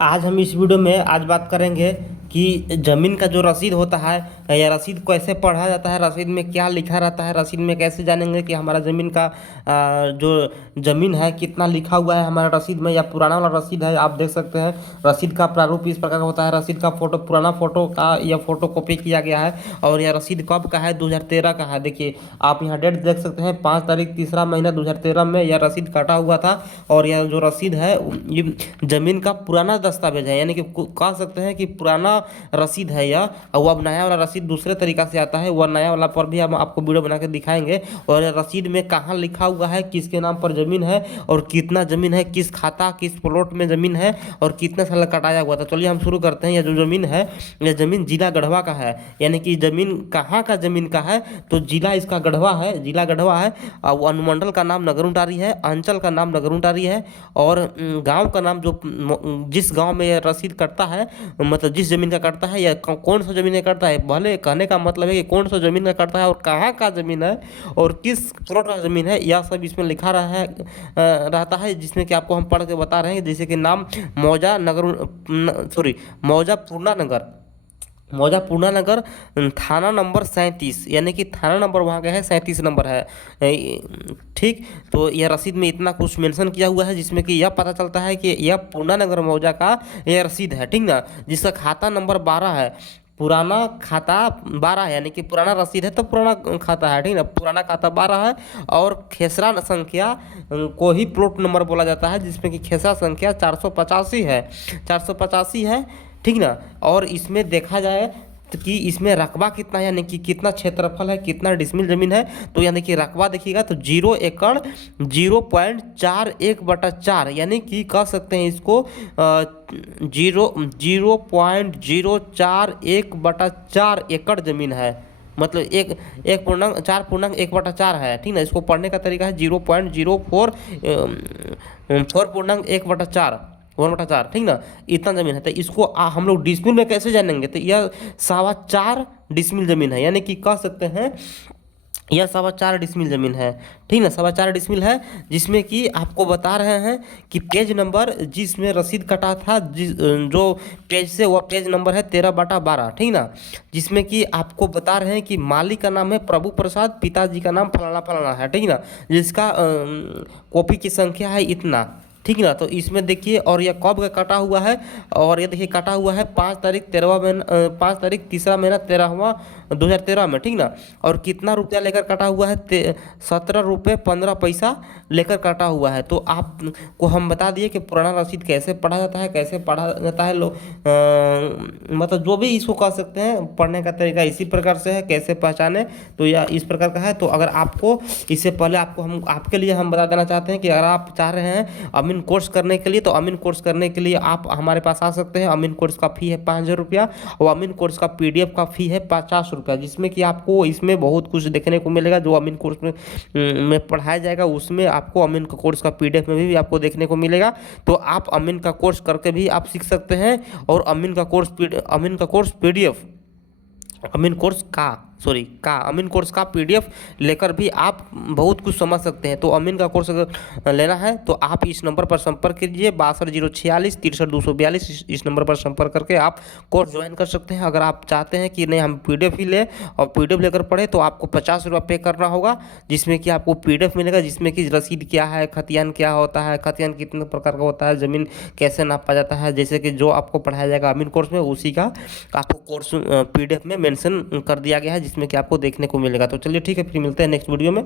आज हम इस वीडियो में आज बात करेंगे कि ज़मीन का जो रसीद होता है या रसीद कैसे पढ़ा जाता है, रसीद में क्या लिखा रहता है, रसीद में कैसे जानेंगे कि हमारा ज़मीन का जो ज़मीन है कितना लिखा हुआ है हमारा रसीद में, या पुराना वाला रसीद है। आप देख सकते हैं रसीद का प्रारूप इस प्रकार का होता है। रसीद का फोटो, पुराना फोटो का या फोटो कॉपी किया गया है, और यह रसीद कब का है, 2013 का है। देखिए आप यहाँ डेट देख सकते हैं, 5 तारीख तीसरा महीना 2013 में यह रसीद काटा हुआ था। और यह जो रसीद है ये ज़मीन का पुराना दस्तावेज है, यानी कि कह सकते हैं कि पुराना रसीद है यह। और वो अब नया वाला रसीद दूसरे तरीका से आता है, वह नया वाला पर भी हम आपको वीडियो बना के दिखाएंगे। और रसीद में कहाँ लिखा हुआ है, किसके नाम पर ज़मीन है, और कितना ज़मीन है, किस खाता किस प्लॉट में ज़मीन है, और कितने साल कटाया हुआ था। चलिए हम शुरू करते हैं। यह जो ज़मीन है, यह ज़मीन जिला गढ़वा का है, यानी कि ज़मीन कहाँ का ज़मीन का है, तो जिला इसका गढ़वा है, जिला गढ़वा है। और अनुमंडल का नाम नगरुंटारी है, अंचल का नाम नगरुंटारी है, और गांव का नाम जो जिस गांव में यह रसीद कटता है, मतलब जिस जमीन का कटता है या कौन सा जमीन का कटता है, भले कहने का मतलब है कि कौन सा जमीन का कटता है और कहाँ का जमीन है और किस प्लॉट का जमीन है, यह सब इसमें लिखा रहा है रहता है, जिसमें कि आपको हम पढ़ के बता रहे हैं। जैसे कि नाम मौजा नगर, सॉरी मौजा पूर्णा नगर, मौजा पूर्णा नगर, थाना नंबर 37, यानी कि थाना नंबर वहाँ का है 37 नंबर है। ठीक, तो यह रसीद में इतना कुछ मेंशन किया हुआ है, जिसमें कि यह पता चलता है कि यह पूर्णा नगर मौजा का यह रसीद है, ठीक ना। जिसका खाता नंबर 12 है, पुराना खाता 12 है, यानी कि पुराना रसीद है तो पुराना खाता है, ठीक ना। पुराना खाता 12 है, और खेसरा संख्या को ही प्लॉट नंबर बोला जाता है, जिसमें कि खेसरा संख्या 485 है, 485 है, ठीक ना। और इसमें देखा जाए तो कि इसमें रकबा कितना है, यानी कि कितना क्षेत्रफल है, कितना डिसमिल जमीन है। तो यानी कि रकबा देखिएगा तो 0 एकड़ 0.41/4, यानी कि कह सकते हैं इसको 0.041/4 एकड़ जमीन है। मतलब एक एक पूर्णांक 4.1/4 है, ठीक ना। इसको पढ़ने का तरीका है 0.04 4.1/4, 1/4, ठीक ना। इतना जमीन है, तो इसको हम लोग डिसमिल में कैसे जानेंगे, तो यह 4.25 डिसमिल जमीन है, यानी कि कह सकते हैं यह 4.25 डिसमिल जमीन है, ठीक ना। 4.25 डिसमिल है, जिसमें कि आपको बता रहे हैं कि पेज नंबर जिसमें रसीद कटा था, जिस जो पेज से, वह पेज नंबर है 13/12, ठीक ना। जिसमें कि आपको बता रहे हैं कि मालिक का नाम है प्रभु प्रसाद, पिताजी का नाम फलाना फलाना है, ठीक ना। जिसका कॉपी की संख्या है इतना, ठीक ना। तो इसमें देखिए, और यह कब का कटा हुआ है, और ये देखिए कटा हुआ है 5 तारीख तीसरा महीना 13वां 2013 में, ठीक ना। और कितना रुपया लेकर कटा हुआ है, 17 रुपये 15 पैसा लेकर कटा हुआ है। तो आपको हम बता दिए कि पुराना रसीद कैसे पढ़ा जाता है, कैसे पढ़ा जाता है। लोग मतलब जो भी इसको कह सकते हैं, पढ़ने का तरीका इसी प्रकार से है। कैसे पहचाने, तो यह इस प्रकार का है। तो अगर आपको इससे पहले आपके लिए हम बता देना चाहते हैं कि अगर आप चाह रहे हैं अमीन कोर्स करने के लिए, तो अमीन कोर्स करने के लिए आप हमारे पास आ सकते हैं। अमीन कोर्स का फ़ी है 5,000 रुपया, और अमीन कोर्स का PDF का फ़ी है 50 रुपया, जिसमें कि आपको इसमें बहुत कुछ देखने को मिलेगा। जो अमीन कोर्स में पढ़ाया जाएगा, उसमें आपको अमीन का कोर्स का PDF में भी आपको देखने को मिलेगा। तो आप अमीन का कोर्स करके भी आप सीख सकते हैं, और अमीन का कोर्स PDF, अमीन कोर्स का PDF लेकर भी आप बहुत कुछ समझ सकते हैं। तो अमीन का कोर्स अगर लेना है तो आप इस नंबर पर संपर्क कीजिए, 62 046 63 242। इस नंबर पर संपर्क करके आप कोर्स ज्वाइन कर सकते हैं। अगर आप चाहते हैं कि नहीं हम PDF ही लें और PDF लेकर पढ़े, तो आपको 50 रुपये पे करना होगा, जिसमें कि आपको PDF मिलेगा, जिसमें कि रसीद क्या है, खतियान क्या होता है, खतियान कितने प्रकार का होता है, ज़मीन कैसे नापा जाता है, जैसे कि जो आपको पढ़ाया जाएगा अमीन कोर्स में, उसी का आपको कोर्स PDF में मेंशन कर दिया गया है, जिसमें कि आपको देखने को मिलेगा। तो चलिए ठीक है, फिर मिलते हैं नेक्स्ट वीडियो में।